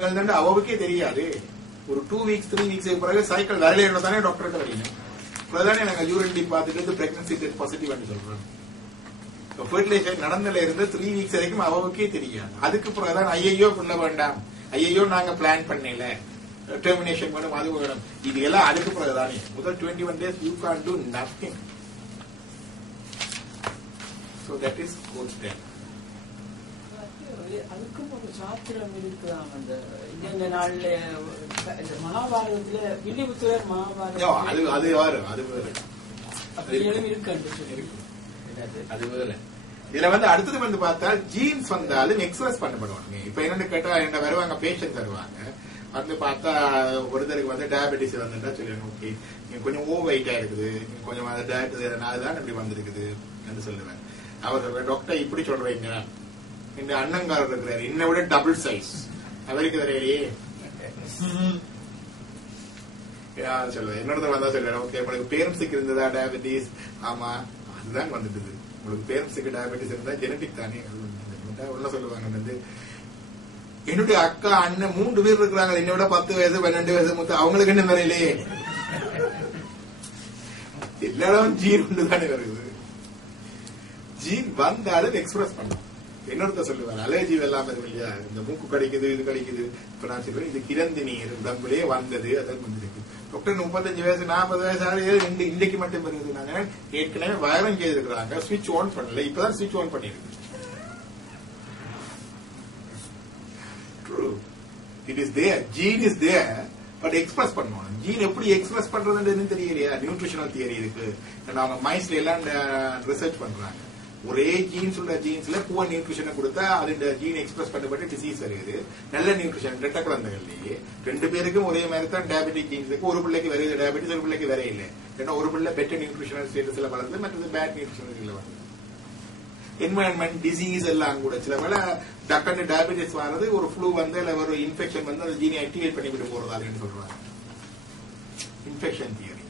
அவருக்கே தெரியாது. ஒரு 2 வீக்ஸ் 3 வீக்ஸ் பிறகு சைக்கிள் வரலைன்னு தானே டாக்டர்கிட்ட வரீங்க. இப்பதானே நாங்க யூரின் பார்த்துட்டு பிரெக்னன்சி டெஸ்ட் பாசிட்டிவ் சொல்றோம். ஃபெர்டிலைசேஷன் நடந்தல இருந்து 3 வீக்ஸ் வரைக்கும் அவருக்கே தெரியாது. அதுக்கு பிறகுதான் ஐயோ பண்ண வேண்டாம், ஐயோ நாங்க பிளான் பண்ணல, டெர்மினேஷன் வேணும், அது வேணும், இது எல்லாம் அதுக்கு பிறகுதானே. முதல் 21 days you can't do nothing. So that is gold stand. அதுக்கும் ஒரு சாத்திரம் இருக்கலாம். அந்த இந்த நாள்ல மகாபாரதத்துல வில்லிபுத்திரர் மகாபாரதம் அது வேறு அது வேறு. இதுல அடுத்தது பார்த்தா ஜீன்ஸ் வந்தாலும் எக்ஸ்பிரஸ் பண்ணப்படுவாங்க. இப்ப என்னன்னு கேட்டா என்ன வருவாங்க, பேஷண்ட் வருவாங்க வந்து பார்த்தா ஒருத்தருக்கு டயபெட்டிஸ் வந்துட்டா சொல்லுவாங்க, ஓகே நீங்க கொஞ்சம் ஓவர் வெயிட்டா இருக்குது, கொஞ்சம் அதனாலதான் இப்படி வந்திருக்குது என்று சொல்லுவேன். அவர் டாக்டர் இப்படி சொல்றீங்க, இந்த அண்ணங்காரர் இருக்கிறாரு என்னை விட டபுள் சைஸ், அவருக்கு தெரியலையே சொல்லுவேன். என்னோட வந்தா சொல்லுவேன், ஓகே உங்களுக்கு பேரண்ட்ஸுக்கு இருந்ததா டயபெட்டிஸ்? ஆமா அதுதான் வந்துட்டு. உங்களுக்கு பேரண்ட்ஸுக்கு டயபெட்டிஸ் இருந்தா ஜெனடிக் தானே உள்ள சொல்லுவாங்க. என்னுடைய அக்கா அண்ணன் 3 பேர் இருக்கிறாங்க, என்னை விட 10 வயசு 12 வயசு மூத்த, அவங்களுக்கு என்ன தெரியலையே. எல்லாரும் ஜீன் ஒன்று தானே வருது. ஜீன் வந்தாலும் எக்ஸ்பிரஸ் பண்ணும். என்னொருத்த சொல்லுவாங்க, அலர்ஜி எல்லாம் இல்லையா, இந்த மூக்கு கடிக்குது இது கடிக்குது. இப்ப நான் சொல்லுவேன், இது கிரந்தி நீர் உடம்புலயே வந்தது, அதான் வந்துருக்கு. டாக்டர் 35 வயசு 40 வயசு ஆகுது, இன்றைக்கு மட்டும் வருது. நாங்க ஏற்கனவே வயரம் செய்திருக்கிறாங்க, சுவிட்ச் ஆன் பண்ணல, இப்பதான் சுவிட்ச் ஆன் பண்ணிருக்கு. True, it is there, gene is there, but express பண்ணணும். ஜீன் எப்படி எக்ஸ்பிரஸ் பண்றதுன்னு தெரியலையா. நியூட்ரிஷனல் தியரி இருக்கு, அவங்க மைண்ட்ஸ்ல எல்லாம் ரிசர்ச் பண்றாங்க. ஒரே ஜீன்ஸ் உள்ள ஜீன்ஸ்ல புவர் நியூட்ரிஷனை கொடுத்தா அது ஜீன் எக்ஸ்பிரஸ் பண்ணப்பட்டு டிசீஸ் வருது. நல்ல நியூட்ரிஷன் ரெட்ட குழந்தைகள்லயே 2 பேருக்கும் ஒரே மாதிரி தான் டயபெட்டிக் ஜீன்ஸ் இருக்கு. ஒரு பிள்ளைக்கு வருது டயபெட்டிஸ், ஒரு பிள்ளைக்கு வர இல்லை. ஏன்னா ஒரு பிள்ளை பெட்டர் நியூட்ரிஷனல் ஸ்டேட்டஸ்ல வளர்ந்து, மற்றது பேட் நியூட்ரிஷனல் வளர்ந்து. என்வரன்மெண்ட் டிசீஸ் எல்லாம் கூட சில வேலை டக்குன்னு டயபெட்டிஸ் வர்றது ஒரு ஃப்ளூ வந்து இல்ல ஒரு இன்ஃபெக்ஷன் வந்து அந்த ஜீனை ஆக்டிவேட் பண்ணிவிட்டு போறதான்னு சொல்றாங்க. இன்ஃபெக்ஷன் தியரி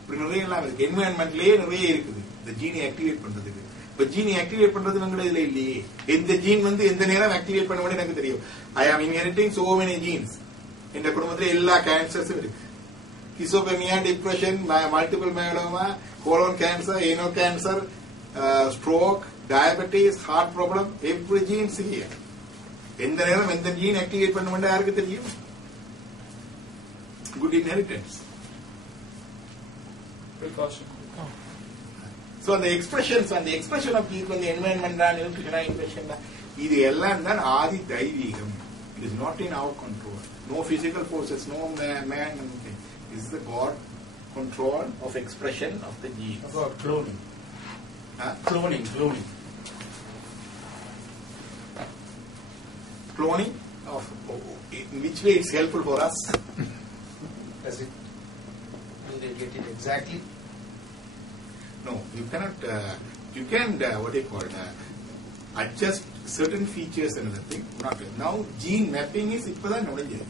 இப்படி நிறைய எல்லாம் இருக்கு. என்வரன்மெண்ட்லயே நிறைய இருக்குது இந்த ஜீனை ஆக்டிவேட் பண்றதுக்கு. இப்ப ஜீனை ஆக்டிவேட் பண்றது இதுல இல்லையே. எந்த ஜீன் எந்த நேரம் ஆக்டிவேட் பண்ண வேண்டிய எனக்கு தெரியும். ஐ ஆம் இன்ஹெரிட்டிங் சோ மெனி ஜீன்ஸ். இந்த குடும்பத்துல எல்லா கேன்சர்ஸும் இருக்கு. Schizophrenia, depression, multiple myeloma, colon cancer, ஏனோ cancer, stroke, diabetes, heart problem, every genes here. எந்த நேரம் எந்த ஜீன் ஆக்டிவேட் பண்ண வேண்டிய யாருக்கு தெரியும்? Good inheritance. So அந்த எக்ஸ்பிரஷன் ஆஃப் ஜீன் என்வரன்மெண்ட் தான், நியூட்ரிஷனா, இன்ஃபெக்ஷன் தான், இது எல்லாம் தான் ஆதி தெய்வீகம். It is not in our control. No physical forces, no man, anything. It is the God control of expression of the genes. About cloning. Cloning of in which way it's helpful for us? Does it? Will they get it exactly? No, you cannot. You can what do you call it? Adjust certain features and other thing. Not now. Gene mapping is இப்பதான் நுழைஞ்சது.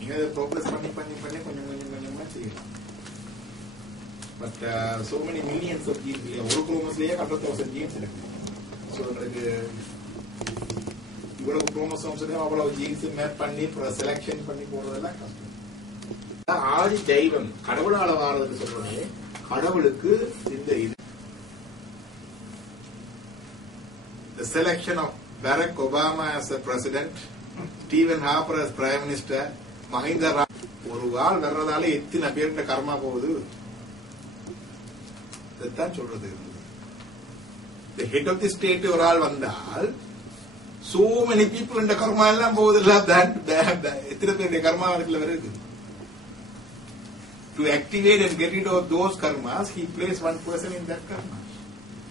நீங்க ப்ரோக்ரஸ் பண்ணி கொஞ்சம் செய்யலாம். But so many millions of genes. ஒரு குரோமோஸ்லயே 100,000 genes இருக்கு. So உங்களுக்கு இவ்வளவு குரோமோசோம்ஸ் அவ்வளவு ஜீன்ஸ் மேப் பண்ணி செலக்ஷன் பண்ணி போறதெல்லாம் கஷ்டம். ஆதி தெய்வம் கடவுளால வாரதுன்னு சொல்றோமே, கடவுளுக்கு இந்த இது. The selection of Barack Obama as a president, Stephen Harper as prime minister, Mahinda ஒரு ஆள் வர்றதால எத்தனை பேருண்ட கர்மா போகுது. இதுதான் சொல்றது. The head of the state ஒரு ஆள் வந்தால் so many people இந்த கர்மா எல்லாம் போகுது. எத்தனை பேருடைய கர்மா அதுக்குள்ள வருது. To activate and get rid of those karmas, he placed one person in that karma.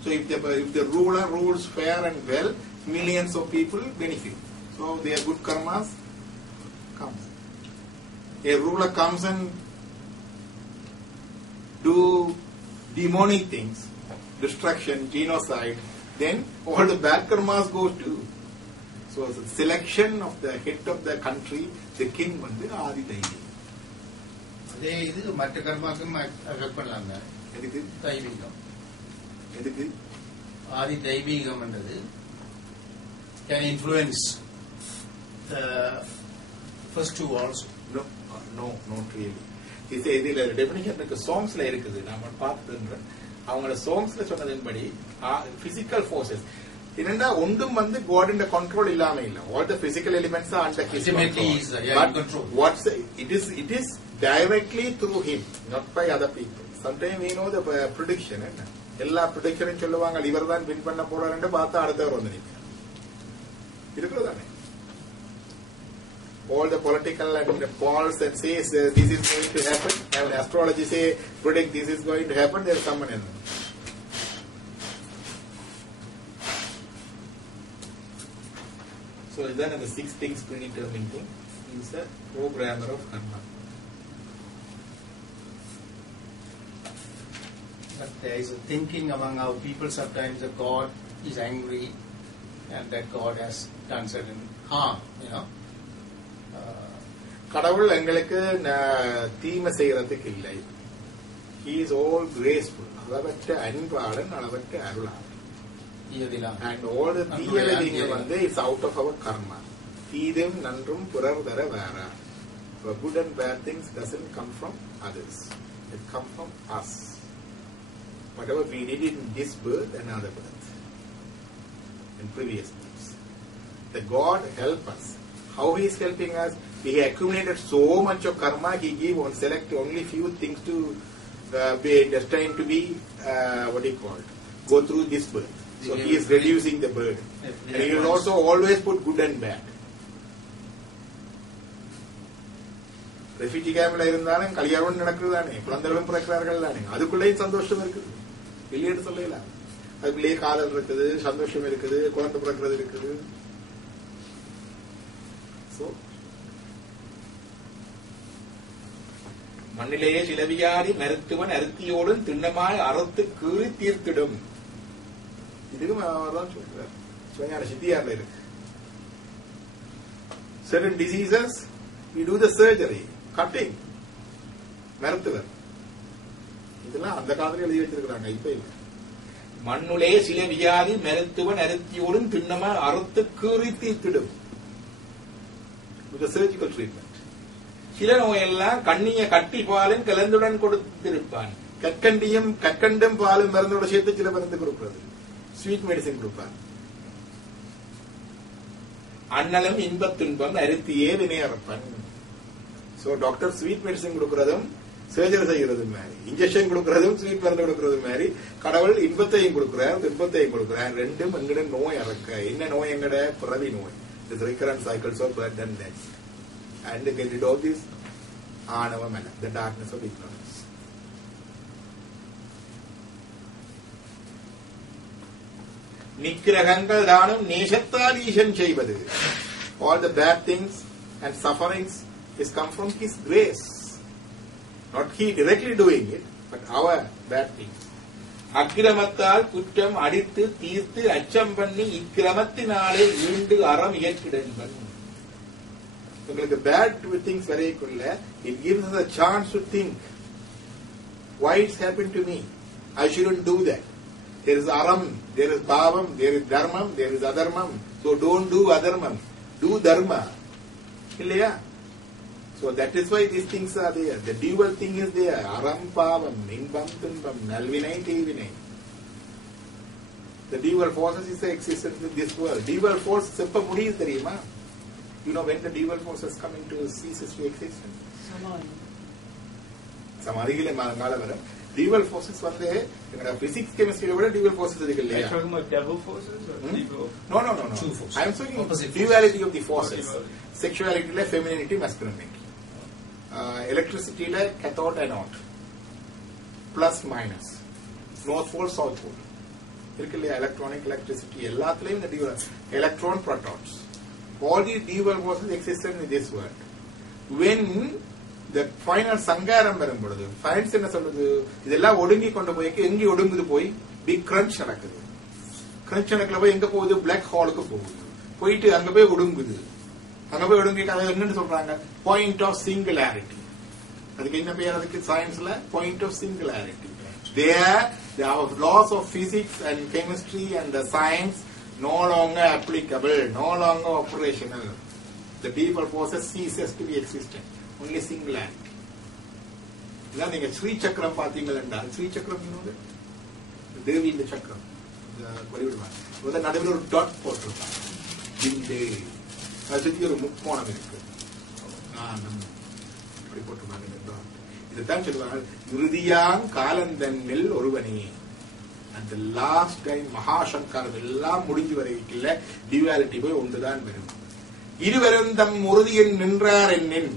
So if the ruler rules fair and well, millions of people benefit. So their good karmas comes. A ruler comes and do demonic things, destruction, genocide, then all the bad karmas go too. So the selection of the head of the country, the king, வந்து ஆதி தெய்வம். அதே இது மற்ற கர்மாக்கும் அஃபெக்ட் பண்ணலாங்க. எதுக்கு தெய்வீகம்? எதுக்கு ஆதி தெய்வீகம் என்றது can influence first two also. No, not really. இதுல டெபினிஷன் இருக்கு, சாங்ஸ்ல இருக்குது. நாம பார்த்துன்ற அவங்களோட சாங்ஸ்ல சொன்னதின்படி பிசிக்கல் ஃபோர்சஸ் என்னன்னா ஒன்றும் வந்து God in the control இல்லாம இல்ல. All the physical elements are under his control. But it is directly through him, not by other people. Sometimes we know the prediction. எல்லா ப்ரிடிக்ஷனும் சொல்லுவாங்க இவர் தான் வின் பண்ண போறாருன்னு பார்த்தா அடுத்தவர் வந்து நிற்க இருக்கிறதானே. All the political and the polls that says this is going to happen, and astrology say predict this is going to happen, there is someone else. So then the 6 things predetermining thing is a programmer of karma. But there is a thinking among our people sometimes that God is angry and that God has done certain harm, you know. கடவுள் எங்களுக்கு தீமை செய்யறதுக்கு இல்லை. He is all graceful. அளவற்ற அன்பாளன், அளவற்ற அருளாளன். And all the தீயவைகள் வந்து is out of our karma. தீதும் நன்றும் பிறர் தர வேறா. Good and bad things doesn't come from others. It comes from us. Whatever we did in this birth and other birth, in previous births, the God help us. How He is helping us? He accumulated so much of karma. He gave on select only few things to be destined to be what do you call it? Go through this birth. So He is reducing the burden, and He will also always put good and bad. Refugee கேம்ப்ல இருந்தாலும் கல்யாணம் நடக்குதுதானே, குழந்தைகளும் பிறக்கிறார்கள் தானே, அதுக்குள்ளேயும் சந்தோஷம் இருக்குது இல்லைன்னு சொல்லல. அதுக்குள்ளேயே காதல் இருக்குது, சந்தோஷம் இருக்குது, குழந்தை பிறக்கிறது இருக்குது. மண்ணிலேயே சிலவியாரி மருத்துவன் அருத்தியோடும் திண்ணமாய் அறுத்து கீறி தீர்த்திடும். இதுக்கும் அவர்தான் சொல்றார், சிவஞான சித்தியார்ல இருக்கு. Certain diseases we do the surgery, cutting, மருத்துவர். இதெல்லாம் அந்த காலத்துல எழுதி வச்சிருக்காங்க, இப்ப இல்ல. மண்ணுலே சில வியாதி மருத்துவன் அருத்தியோடும் திண்ணமாய் அறுத்து கீறி தீர்த்திடும். With a surgical treatment. சில நோயெல்லாம் கண்ணிய கட்டி பாலும் கலந்துடன் கொடுத்திருப்பான். கற்கண்டும் பாலும் மருந்தோட சேர்த்து சில மருந்து கொடுக்கிறது, ஸ்வீட் மெடிசின் கொடுப்பான். அண்ணலும் இன்பத் துன்பம் அருத்தியே வினையறப்பன். சோ டாக்டர் ஸ்வீட் மெடிசின் கொடுக்கறதும் சர்ஜரி செய்யறதும் மாதிரி, இன்ஜெக்ஷன் கொடுக்கறதும் ஸ்வீட் மருந்து கொடுக்கறதும் மாதிரி கடவுள் இன்பத்தையும் கொடுக்கிறார், துன்பத்தையும் கொடுக்கிறார். ரெண்டும் எங்கட நோய் அறக்க. என்ன நோய்? எங்கட பிறவி நோய். This recurrent cycles of birth and death. And get rid of this Anava mana, the darkness of ignorance. நிக்கிரகங்கள் தானும் நேசத்தால் ஈசன் செய்வது. All the bad things and sufferings is come from His grace. Not He directly doing it, but our bad things. அக்கிரமத்தால் குற்றம் அடித்து தீர்த்து அச்சம் பண்ணி இக்கிரமத்தினாலே ஈண்டு அறம் இயற்றிடன்பன். உங்களுக்கு bad things வரைக்குள்ள it gives us a chance to think, why it's happened to me? I shouldn't do that. There is aram, there is bhavam, there is dharmam, there is adharmam. So don't do adharmam, do dharma. இல்லையா? So that is why these things are there. The dual thing is there. Aram bhavam, inbam tunbam, nalvinai tevinai. The dual forces is the existence in this world. Dual force எப்ப முடியுது தெரியுமா? You know when the dual forces come into ceases to exist? சமாதியில கால வர dual forces வந்து எங்கட physics chemistry விட dual forces இருக்கு இல்லையா? Are you talking about devil forces or evil? No. I am saying duality of the forces. Sexuality la femininity, masculinity. Electricity la cathode anode. Plus minus. North pole, south pole. இருக்கு இல்லையா? Electronic, electricity எல்லாத்துலயும் இந்த dual electron protons. All these dual forces exist in this world. When the final சங்காரம் வரும்பொழுது சயின்ஸ் என்ன சொல்லுது? இதெல்லாம் ஒடுங்கி கொண்டு போய் எங்க ஒடுங்குது? போய் பிக் கிரன்ச் நடக்குது. கிரன்ச் நடக்கல போய் எங்க போகுது? பிளாக் ஹோலுக்கு போகுது. போயிட்டு அங்க போய் ஒடுங்குது. அங்க போய் ஒடுங்கி என்னன்னு சொல்றாங்க? Point of singularity. அதுக்கு என்ன பேர்? அதுக்கு சயின்ஸ்ல point of singularity. There laws of physics and chemistry and the science no longer applicable, no longer operational. the deeper forces ceases to be existent. Only singularity. இதான் நீங்க ஸ்ரீ சக்கரம் பாத்தீங்கள் என்றால், ஸ்ரீ சக்கரம் தேவி இந்த சக்கரம் வழிவிடுவாங்க, நடுவில் ஒரு டாட் போட்டிருப்பாங்க, பிந்து, அதை சுற்றி ஒரு முக்கோணம் இருக்கு, அப்படி போட்டிருப்பாங்க. இதுதான் சொல்லுவாங்க இறுதியாங் காலந்தன்னில் ஒருவனே. அந்த லாஸ்ட் டைம் மகாசங்கர் எல்லாம் முடிஞ்சு வரைக்கும் டியூவாலிட்டி போய் ஒன்றுதான் வரும். இருவரும் தம் உறுதியில் நின்றார் என்னின்.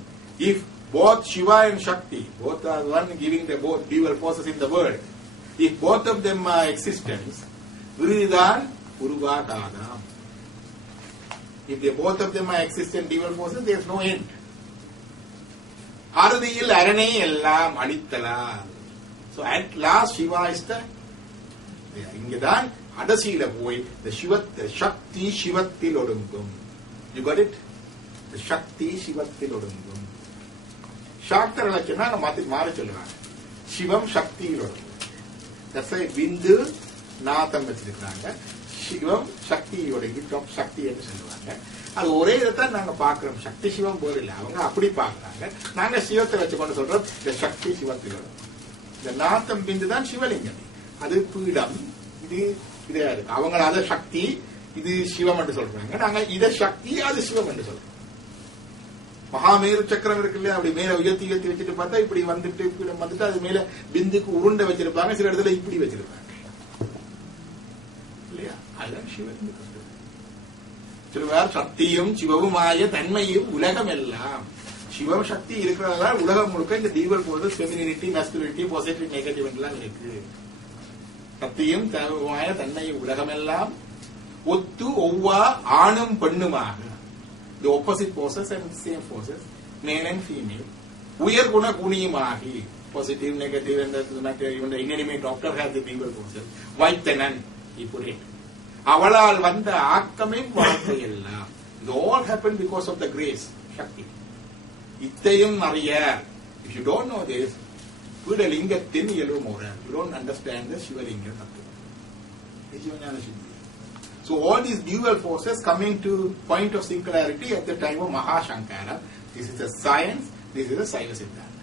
If both Shiva and Shakti, both are one giving the both dual forces in the world, if both of them are existence, விருதிதான் உருவாகாதாம். If they both of them are existent dual forces, there is no end. அறுதியில் அரணை எல்லாம் அழித்தலார். So at last Shiva is the, இங்கதான் அடசியில போய் the சக்தி சிவத்தில் ஒடுங்கும். You got it? The சக்தி சிவத்தில் ஒடுங்கும். சாக்தர்களை சொன்னா மாறி சொல்லுவாங்க, சிவம் சக்தியில் ஒடுங்கும். That's why விந்து நாதம் வச்சிருக்காங்க, சிவம் சக்தி ஒடுங்கி சக்தி என்று சொல்லுவாங்க. அது ஒரே இதைத்தான் நாங்க பாக்குறோம், சக்தி சிவம் போது இல்லை, அவங்க அப்படி பாக்குறாங்க. நாங்க சிவத்தை வச்சுக்கொண்டு சொல்றோம் இந்த சக்தி சிவத்தில் ஒடுங்கும். இந்த நாத்தம் பிந்து தான் சிவலிங்கம், அது பீடம், இது இதா இருக்கு. அவங்க அத சக்தி, இது சிவம் என்று சொல்றாங்க, நாங்க இத சக்தி, அது சிவம் என்று சொல்றோம். மகாமேரு சக்கரம் இருக்கு இல்லையா, அப்படி மேல உயர்த்தி உயர்த்தி வச்சுட்டு பார்த்தா இப்படி வந்துட்டு பீடம் வந்துட்டு அது மேல பிந்துக்கு உருண்டை வச்சிருப்பாங்க, சில இடத்துல இப்படி வச்சிருப்பாங்க இல்லையா, அதுதான் சிவன். சொல்லுவார் சக்தியும் சிவவுமாய தன்மையும் உலகம் எல்லாம். சிவம் சக்தி இருக்கிறதால உலகம் முழுக்க இந்த dual forces, femininity, masculinity, positive, negative எல்லாம் இருக்கு. சக்தியும் சிவவுமாய தன்மையும் உலகம் எல்லாம் ஒத்து ஒவ்வா ஆணும் பெண்ணுமாக, the opposite forces and same forces, male and female, உயர் குண குணியுமாகி, positive, negative, and even the inanimate doctor has the dual forces. வைத்தனன், he put it. அவளால் வந்த ஆக்கமே வாழ்க்கை எல்லாம். It all happened because of the grace, Shakti. இத்தையும் அறிய. If you don't know this, பீடலிங்கத்தின் இயல்புமுறை, you don't understand the Shivalinga Tattva. So all these dual forces coming to point of singularity at the time of Mahashankara. This is a science, this is a Saiva Siddhanta.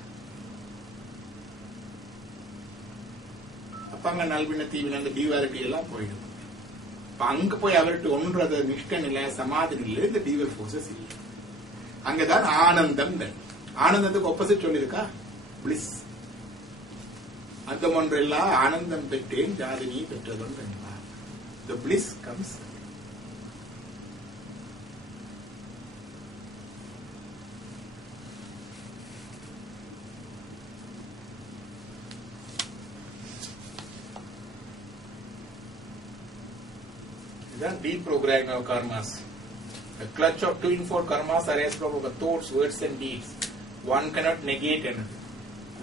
அப்பங்க நல்வின தீவின அந்த duality எல்லாம் போயிடும். அங்க போய் அவர்கிட்ட ஒன்றது நிஷ்ட நிலை, சமாதி நிலை, இந்த டியூவல் ஃபோர்ஸஸ் இல்லை. அங்கதான் ஆனந்தம். ஆனந்தத்துக்கு ஆப்போசிட் சொல்லிருக்கா பிளிஸ். அந்த ஒன்றெல்லாம் ஆனந்தம் பெற்றேன் ஜாதினி பெற்றதொன்று என்பார். The bliss comes. Deprogramming of karmas. The clutch of twin-fold karmas arises from our thoughts, words and deeds. One cannot negate another.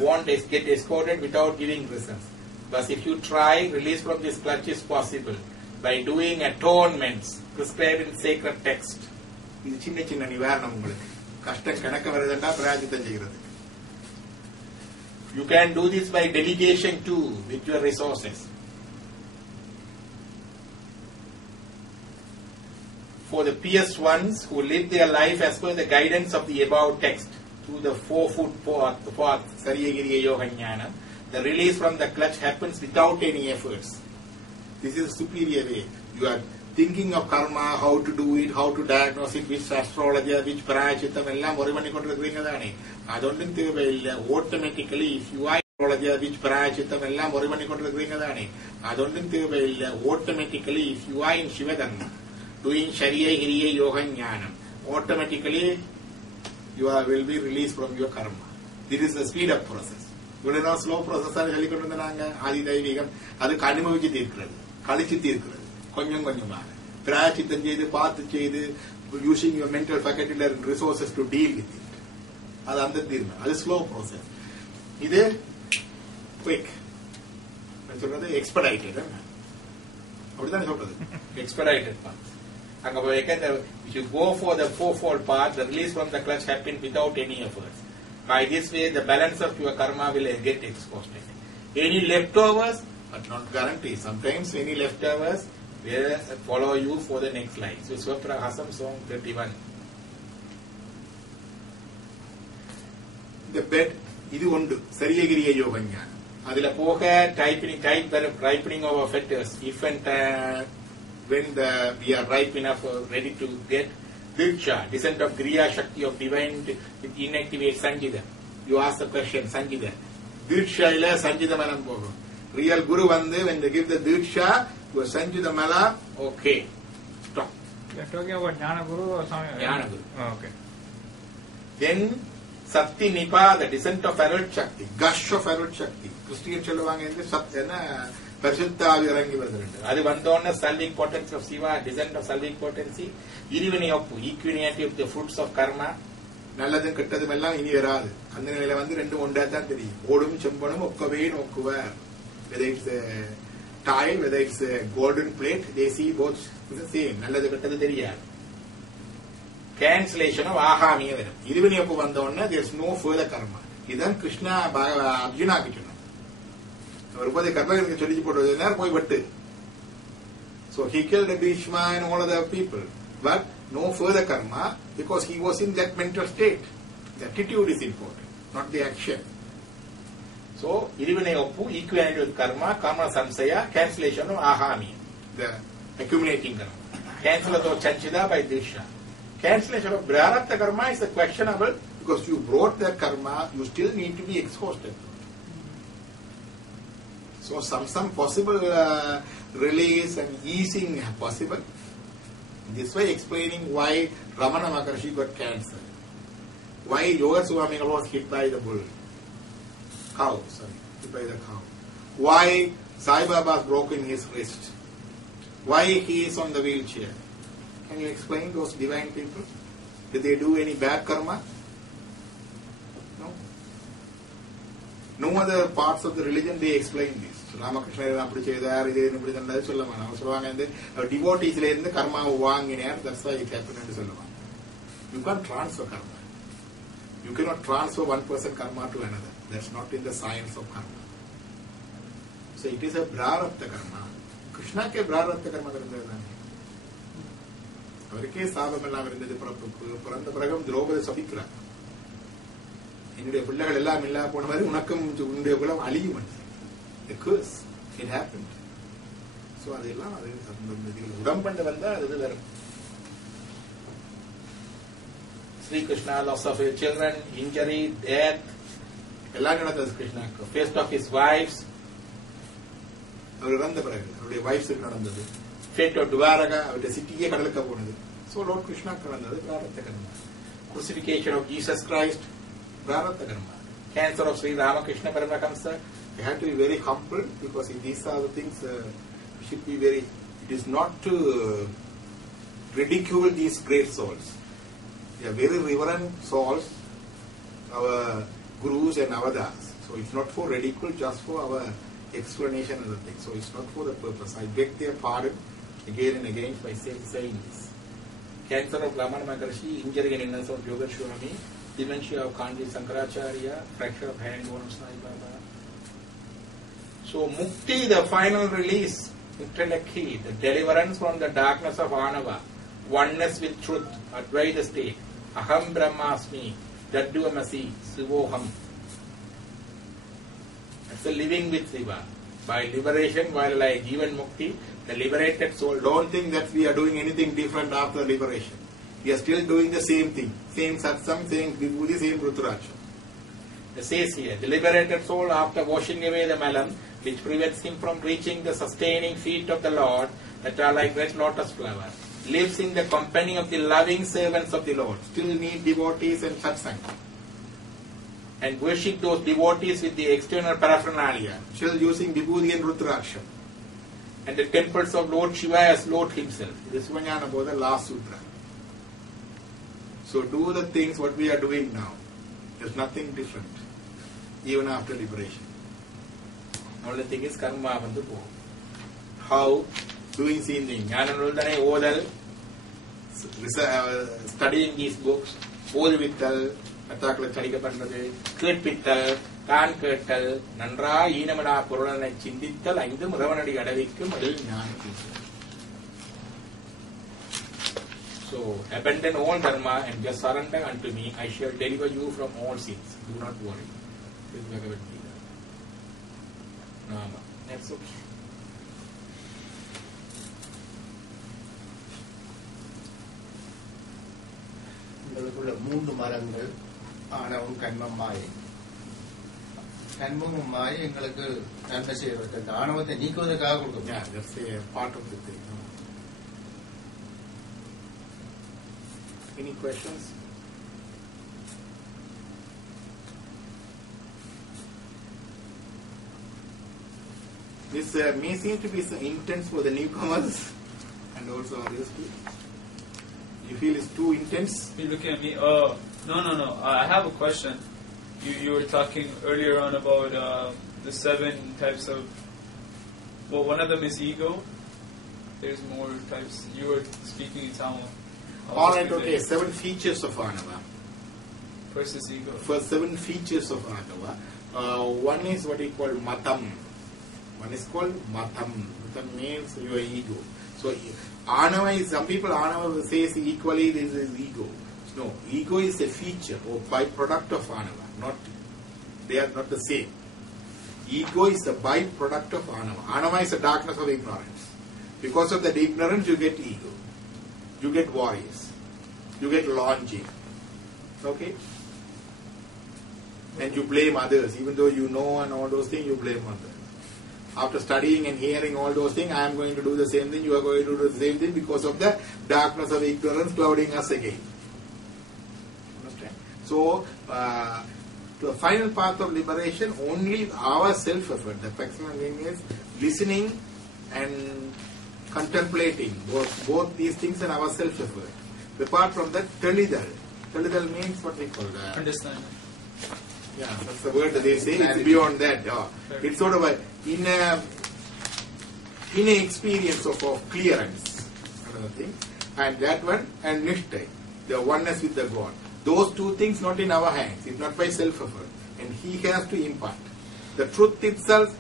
Won't get escorted without giving reasons. But if you try, release from this clutch is possible by doing atonements prescribed in sacred text. இது சின்ன சின்ன நிவாரணம். உங்களுக்கு கஷ்டம் கணக்க வருதுன்னா பிராயச்சித்தம் செய்கிறது. You can do this by delegation too with your resources. For the pious ones who live their life as per the guidance of the above text through the 4-foot path, Sariyagiriya Yoga Jnana, the release from the clutch happens without any efforts. This is a superior way. You are thinking of karma, how to do it, how to diagnose it, which astrology, which prayachittam, ellam oru panni kondirukkinga thane. Adondum thevai illa. Automatically, if you are astrology, which prayachittam, ellam oru panni kondirukkinga thane. Adondum thevai illa. Automatically, if you are in Shiva Dhamma, doing Shariya Hiriya Yoga Jnanam, automatically you will be released from your karma. This is the speed up process. இவ்வளோ ஸ்லோ ப்ராசஸாக சொல்லி கொண்டு வந்தாங்க. ஆதி தெய்வீகம் அதுக்கு அனுபவிச்சு தீர்க்கிறது, கழிச்சு தீர்க்கிறது, கொஞ்சம் கொஞ்சமாக பிராயச்சித்தம் செய்து பார்த்து செய்து using your mental faculty and resources to deal with it. அது அந்த தீர்வு, அது ஸ்லோ ப்ராசஸ். இது குயிக் சொல்றது எக்ஸ்பெடைட்டட், அப்படிதான் சொல்றது எக்ஸ்பெடைட்டட் பாத். அங்க போய் if you go for the 4-fold path, the release from the clutch happens without any efforts. By this way, the balance of your karma will get exhausted. Any leftovers, but not guaranteed. Sometimes any leftovers will follow you for the next life. So, Swaprahasam Song 31. the bed, இது ஒன்று சரியகிரிய யோக ஞானம். அதுல போக ripening of fetters, if and when we are ripe enough ready to get Diksha, descent of Kriya Shakti of divine with inactivate Sanjida. You ask the question, Sanjida. Diksha ila Sanjida malam pogum. Real Guru vande, when they give the Diksha, you Sanjida mala, okay, stop. You're talking about Jnana Guru or something? Jnana Guru. Oh, okay. Then Sati Nipa, the descent of adult Shakti, gush of adult Shakti. Christian சொல்லுவாங்க இந்த சப்தன பரிசுத்தாவி இறங்கி வருகிறது. அது வந்தோன salving potency of Shiva, descent of salving potency, irivani of equanimity of the fruits of karma, நல்லதும் கெட்டதும் எல்லாம் இனி வராது. அந்த நிலையில வந்து ரெண்டும் ஒன்றா தான் தெரியும். ஓடும் செம்பனும் ஒக்கவே நோக்குவார். Whether it's a tile, whether it's a golden plate, they see both the same. நல்லது கெட்டது தெரியாது. Cancellation of ahamiya வரும். irivani of வந்தோன there is no further karma. இதான் கிருஷ்ணா அர்ஜுனா கிட்ட ஒருபோது கர்மங்களுக்கு சொல்லிச்சு போடுறது எல்லாரும் போய் விட்டு. So he killed Bhishma and all other people, but no further karma because he was in that mental state. The attitude is important, not the action. So irivane oppu equality with karma, karma samsaya, cancellation of ahami, the accumulating karma. Cancel of chanchida by disha. Cancellation of prarabdha karma is questionable because you brought that karma, you still need to be exhausted. So some possible release and easing possible. This way explaining why Ramana Maharshi got cancer. Why Yoga Swami was hit by the bull. Hit by the cow. Why Sai Baba has broken his wrist. Why he is on the wheelchair. Can you explain those divine people? Did they do any bad karma? No other parts of the religion they explain this. Ramakrishna அப்படி செய்தார் இது இப்படி தந்தது சொல்லுவாங்க. அவங்க சொல்லுவாங்க இந்த டிவோட்டீஸ்ல இருந்து கர்மாவை வாங்கினார், that's why it happened ன்னு சொல்லுவாங்க. You can't transfer karma. You cannot transfer one person karma to another. That's not in the science of karma. So it is a prarabdha karma. Krishna ke prarabdha karma இருந்ததுதான். அவருக்கே சாபம் எல்லாம் இருந்தது. பிறந்த பிறகும் திரௌபதி சபிக்கிறார். என்னுடைய பிள்ளைகள் எல்லாம் இல்லா போன மாதிரி உனக்கும் உன்னுடைய குலம் அழியும். A curse. It happened. So அதெல்லாம் அது உடம்பண்டு வந்தா அது வரும். Sri Krishna, loss of his children, injury, death, எல்லாம் நடந்தது கிருஷ்ணாக்கு. Fate of his wives, அவர் இறந்த பிறகு அவருடைய வைஃப்ஸுக்கு நடந்தது. Fate of Dwaraka, அவருடைய சிட்டியே கடலுக்கு போனது. So Lord Krishna நடந்தது பிராரப்த கர்மா. Crucifixion of Jesus Christ, பிராரப்த கர்மா. Cancer of Sri Ramakrishna Paramahamsa, you have to be very humble because these are the things we should be very. It is not to ridicule these great souls. They are very reverent souls, our gurus and avatars. So it's not for ridicule, just for our explanation of the thing. So it's not for the purpose. I beg their pardon again and again by saying this. Cancer of Ramana Maharshi, injury and illness of Yoga Swami, dementia of Kandi Sankaracharya, fracture of hand bone of Sai Baba. So Mukti, the final release, Muktalakhi, the deliverance from the darkness of Anava, oneness with truth, Advaita state, Aham Brahmasmi, Dadduamasi, Sivoham. That's the living with Shiva. By liberation, while like Jivan Mukti, the liberated soul, don't think that we are doing anything different after liberation. We are still doing the same thing, same satsang, same vibhuti, same rudraksha. It says here, the liberated soul, after washing away the malam, which prevents him from reaching the sustaining feet of the Lord that are like red lotus flowers, lives in the company of the loving servants of the Lord, still need devotees and satsang, and worship those devotees with the external paraphernalia, still using vibhuti and rudraksha, and the temples of Lord Shiva as Lord himself. This is Vijnana Bodha, last sutra. So do the things what we are doing now. There's nothing different, even after liberation. Only thing is karma vandu po. How? Doing same thing. Jnananuldanai odal, studying these books, ஓதுவித்தல், மத்தாக்களை சரிக பண்றது, கேட்பித்தல், தான் கேட்டல், நன்றா ஈனமடா பொருளனை சிந்தித்தல், 5 முறவனடி அடவிக்கும் அதில் ஞானம். So abandon all dharma and just surrender unto me. I shall deliver you from all sins. Do not worry. This is Bhagavad Gita. Nama. That's okay. உங்களுக்குள்ள 3 மரங்கள் ஆணவம் கண்மம் மாயை. கண்மமும் மாயை எங்களுக்கு நன்மை செய்வதற்கு இந்த ஆணவத்தை நீக்குவதற்காக கொடுக்கும். Yeah, that's a part of the thing. Any questions? This may seem to be so intense for the newcomers and also others too. You feel it's too intense? You're looking at me. No. I have a question. You were talking earlier on about the 7 types of. Well, one of them is ego. There's more types. You were speaking in Tamil. All right, okay. 7 features of Anava. First is ego. First 7 features of Anava. One is what you call matam. One is called matam. Matam means your ego. So Anava is, some people Anava says equally this is ego. No, ego is a feature or byproduct of Anava. Not, they are not the same. Ego is a byproduct of Anava. Anava is a darkness of ignorance. Because of that ignorance you get ego. You get worries. You get longing. Okay? And you blame others. Even though you know and all those things, you blame others. After studying and hearing all those things, I am going to do the same thing, you are going to do the same thing because of the darkness of ignorance clouding us again. Understand? So, the final path of liberation, only our self-effort. The maximum thing is listening and contemplating both these things and our self-effort. Apart from that, Telidal. Telidal means what we call that? Understand. Yeah, that's the word that they say. It's beyond that. It's sort of a inner experience of clearance. Another thing. And that one, and Nishtai, the oneness with the God. Those 2 things not in our hands. It's not by self-effort. And He has to impart. The truth itself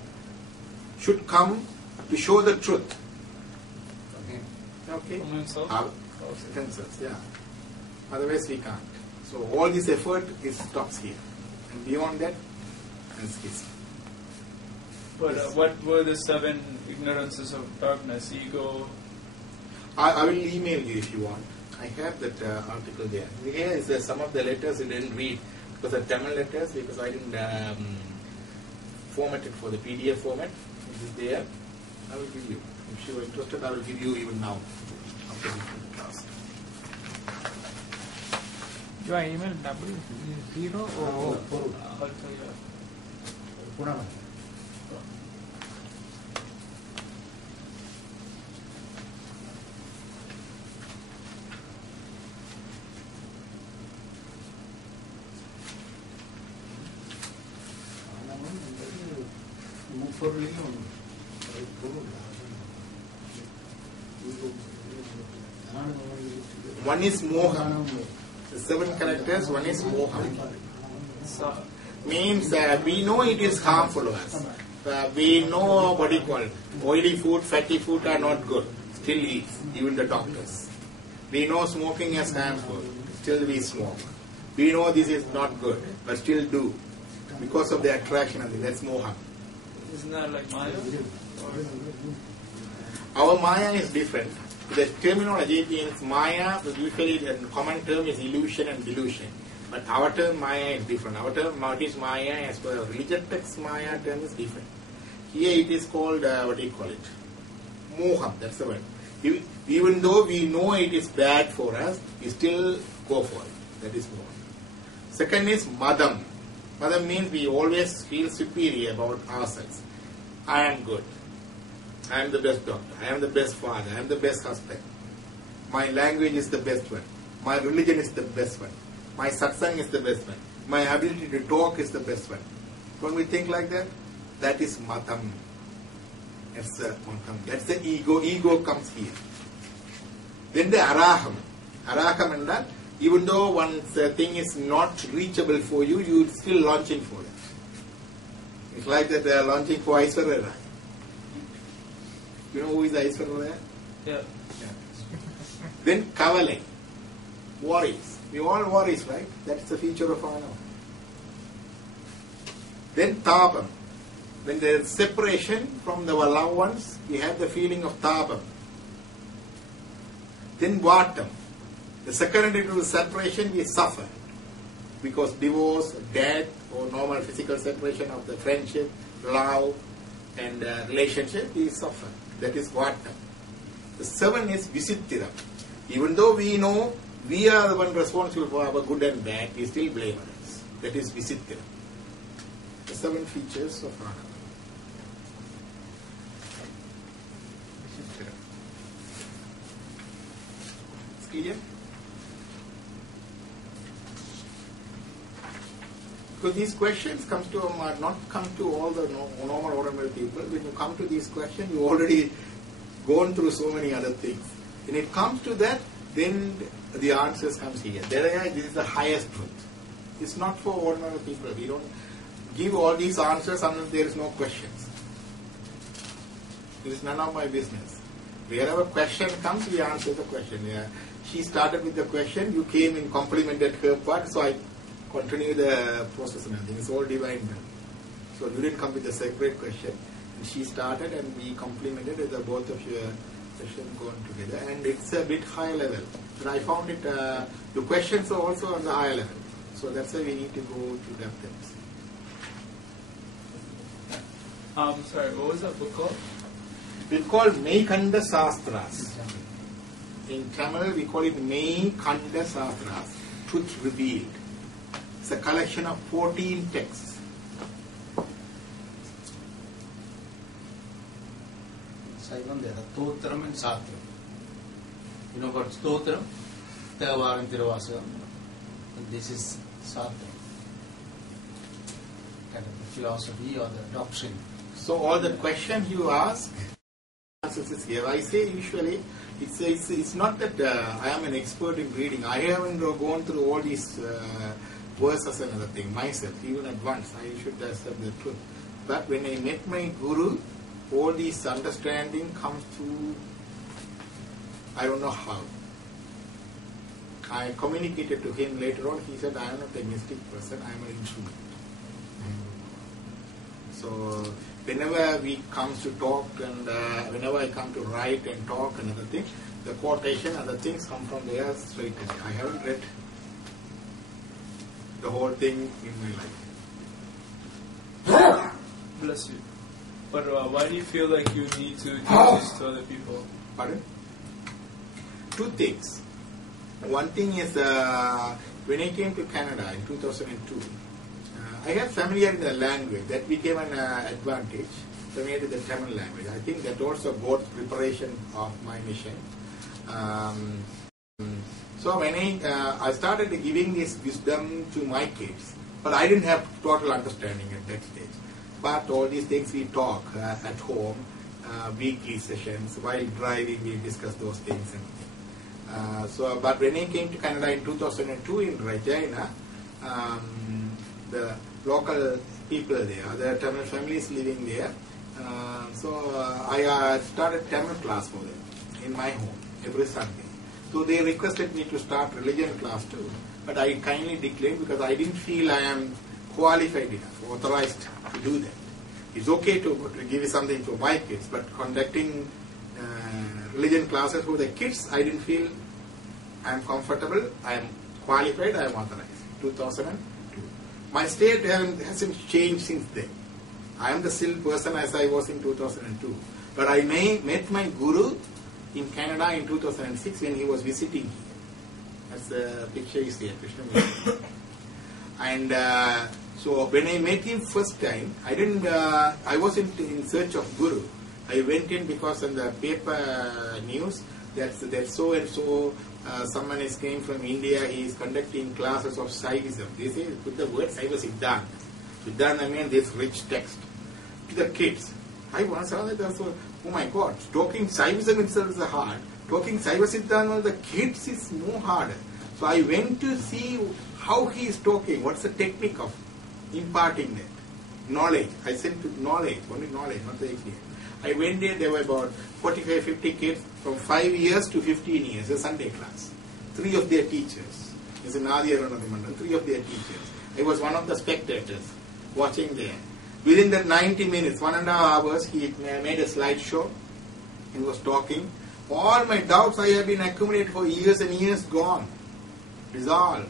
should come to show the truth. Okay? From himself? Themselves, yeah. Otherwise we can't. So all this effort stops here. And beyond that, it's schism. But what were the 7 ignorances of darkness? Ego? I will email you if you want. I have that article there. Here is some of the letters I didn't read. Because the Tamil letters, because I didn't format it for the PDF format. It is there. I will give you. If you are interested, I will give you even now. After the class. Your email W0 or I'll tell you. One is moha. The 7 characters, one is moha. Means we know it is harmful to us. We know what you call oily food, fatty food are not good. Still eat, even the doctors. We know smoking is harmful. Still we smoke. We know this is not good, but still do. Because of the attraction of it. That's moha. Isn't that like Maya? Our Maya is different. The terminology means Maya, usually the common term is illusion and delusion. But our term Maya is different. Our term, what is Maya, as per the religious text, Maya term is different. Here it is called, what do you call it? Moham, that's the word. Even though we know it is bad for us, we still go for it. That is moha. Second is Madam. Madam means we always feel superior about ourselves. I am good. I am the best doctor. I am the best father. I am the best husband. My language is the best one. My religion is the best one. My satsang is the best one. My ability to talk is the best one. When we think like that, that is matam. That's the ego. Ego comes here. Then the araham. Araham and that, even though one thing is not reachable for you, you are still launching for it. It's like that they are launching for Aishwarya Rai. You know who is Aishwarya Rai? Yeah. Then Kavalai. Worries. We all worries, right? That's the feature of Anava. Then Tabam. When there is separation from the loved ones, we have the feeling of Tabam. Then Vatam. The secondary to the separation, we suffer. Because divorce, death, or normal physical separation of the friendship, love, and relationship, we suffer. That is Vatam. The 7 is Visittiram. Even though we know we are the one responsible for our good and bad, we still blame others. That is Visittiram. The 7 features of Anava. It's clear? Because these questions not come to all the normal ordinary people. When you come to these questions, you already gone through so many other things. When it comes to that, then the answers comes here. This is the highest truth. It's not for ordinary people. We don't give all these answers unless there is no questions. It is none of my business. Wherever question comes, we answer the question. Yeah. She started with the question, you came and complimented her part, so I continue the process and everything. It's all divine will. So you didn't come with a separate question. And she started and we complimented the both of your sessions going together. And it's a bit high level. But I found it, the questions are also on the high level. So that's why we need to go to depth. Sorry, what was that book called? It's called Meikanda Sastras. In Tamil, we call it Meikanda Sastras, Truth Revealed. It's a collection of 14 texts. Saivam there, Stotram and Satram. You know about Stotram? Thevaram Tiruvasam. This is Satram. Kind of the philosophy or the doctrine. So all the questions you ask, answers is here. I say usually, it's not that I am an expert in reading. I haven't gone through all these verses and other thing myself. Even at once, I should accept the truth. But when I met my Guru, all this understanding comes through, I don't know how. I communicated to him later on. He said, I am not a mystic person, I am an instrument. So whenever we come to talk and whenever I come to write and talk and other things, the quotation, other things come from there straight away. I haven't read the whole thing in my life. Bless you. But why do you feel like you need to teach this to other people? Pardon? 2 things. One thing is when I came to Canada in 2002, I had familiar in the language. That became an advantage. Familiar with the Tamil language. I think that also God's preparation of my mission. So when I started giving this wisdom to my kids, but I didn't have total understanding at that stage. But all these things we talk at home, weekly sessions, while driving we discuss those things. But when I came to Canada in 2002 in Regina, the local people there, the Tamil families living there, I started Tamil class for them in my home every Sunday. So they requested me to start religion class too, but I kindly declined because I didn't feel I am qualified enough, authorized to do that. It's okay to give you something for my kids, but conducting religion classes for the kids, I didn't feel I am comfortable, I am qualified, I am authorized. 2002. My state hasn't changed since then. I am the still person as I was in 2002. But I met my Guru in Canada in 2006 when he was visiting here. That's the picture is there, Krishna. And so when I met him first time, I wasn't in search of Guru. I went in because in the paper news that so and so someone is came from India, he is conducting classes of Saivism. They say, put the word Saiva Siddhanta. Siddhanta means this rich text. To the kids. I once saw that also, oh my God, talking Saivism itself is hard. Talking Saiva Siddhanta with the kids is more harder. So I went to see how he is talking, what's the technique of imparting that knowledge. I said to knowledge, only knowledge, not the experience. I went there were about 45-50 kids from 5 years to 15 years, a Sunday class. 3 of their teachers. It's in Nadia Mandal, 3 of their teachers. I was one of the spectators watching there. Within that 90 minutes, 1.5 hours, he made a slideshow. He was talking. All my doubts I have been accumulated for years and years gone, dissolved.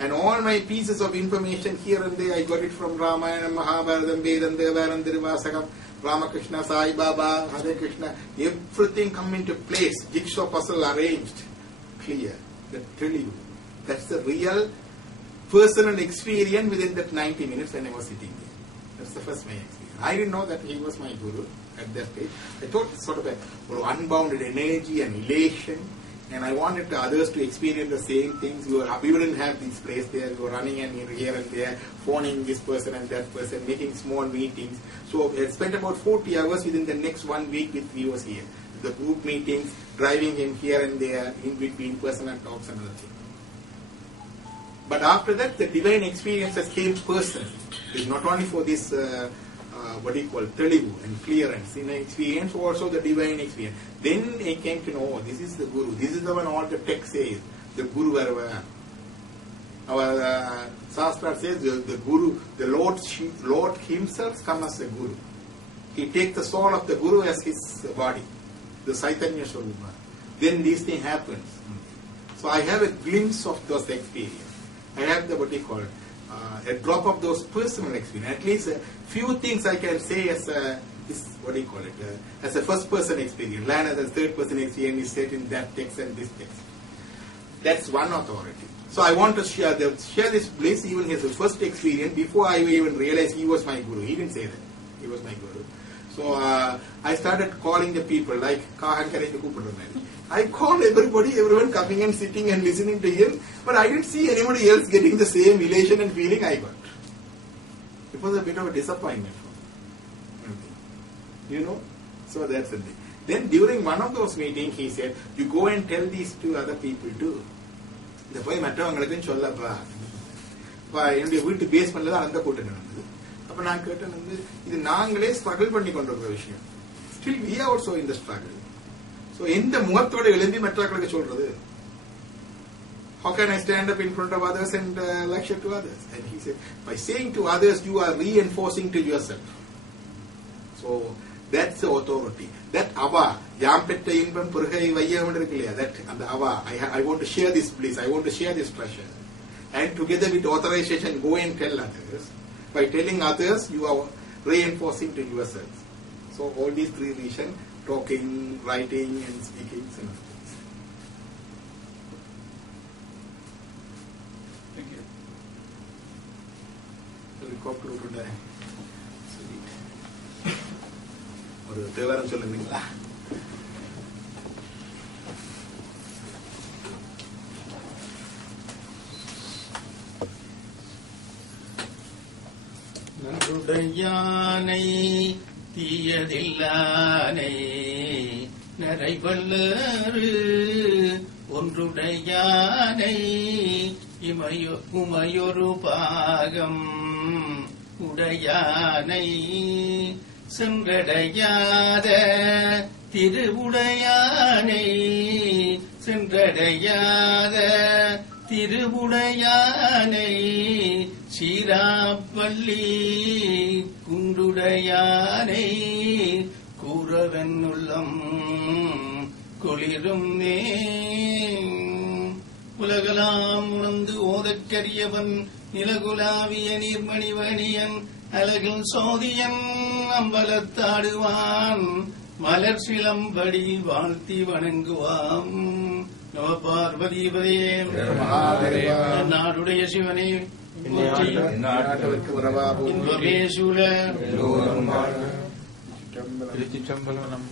And all my pieces of information here and there, I got it from Ramayana, Mahabharata, Vedanta, Varandhirivasakam, Ramakrishna, Sai Baba, Hare Krishna. Everything come into place, jigsaw puzzle arranged, clear. That tell you, that's the real personal experience within that 90 minutes when I was sitting there. That's the first my experience. I didn't know that he was my guru at that stage. I thought it's sort of a unbounded energy and elation, and I wanted others to experience the same things. We wouldn't have this place there. We were running and here and there, phoning this person and that person, making small meetings. So I spent about 40 hours within the next 1 week with he was here. The group meetings, driving him here and there, in between personal talks and other things. But after that, the divine experiences came personally. It's not only for this, Telivu and clearance in experience, also the divine experience. Then I came to know, this is the Guru. This is the one all the text says, the Guru Varava. Our Shastra says the Guru, the Lord himself comes as a Guru. He takes the soul of the Guru as his body, the Chaitanya Swarupa. Then this thing happens. So I have a glimpse of those experiences. I have the a drop of those personal experience. At least a few things I can say as a as a first person experience. Learn as a third person experience is said in that text and this text. That's one authority. So I want to share this bliss even his first experience before I even realized he was my guru. He didn't say that. He was my guru. So I started calling the people like I called everyone coming and sitting and listening to him, but I didn't see anybody else getting the same elation and feeling I got. It was a bit of a disappointment for me. You know? So that's the thing. Then during one of those meetings he said, you go and tell these to other people too. The boy மற்றவங்களுக்கும் சொல்லப்பா என்னுடைய வீட்டு பேஸ்மெண்ட்ல தான் அந்த கூட்டம் நடந்தது. அப்ப நான் கேட்டேன் இது நாங்களே ஸ்ட்ரகிள் பண்ணி கொண்டிருக்கிற விஷயம். Still we are also in the struggle. So எந்த முகத்தோட எழுதி மற்றவர்களுக்கு சொல்றது? How can I stand up in front of others and lecture to others? And he said, by saying to others, you are reinforcing to yourself. So that's the authority. That ava, yampetta inbam purgai vayyam irukilla. That and the ava, I want to share this bliss. I want to share this pleasure. And together with authorization, go and tell others. By telling others, you are reinforcing to yourselves. So all these three reasons: talking, writing, and speaking. Thank you. Helicopter ஒரு தேவாரம் சொல்லுங்களா? நன்றுடையானை தீயதில்லானை நரைவல்லரு ஒன்றுடையானை உமையொரு பாகம் உடையானை சென்றடையாத திருவுடையானை சென்றடையாத திருவுடையானை சீராப்பள்ளி குண்டுடையானை கூறவன் உள்ளம் குளிரும் உலகலாம் உணர்ந்து ஓதற்கரியவன் நிலகுலாவிய நீர்மணிவணியன் அழகில் சோதியன் அம்பலத்தாடுவான் மலர் சிலம்படி வாழ்த்தி வணங்குவான். நம பார்வதிபதே. நாடுடைய சிவனே இன்பமே சூழ திருச்சிற்றம்பலம்.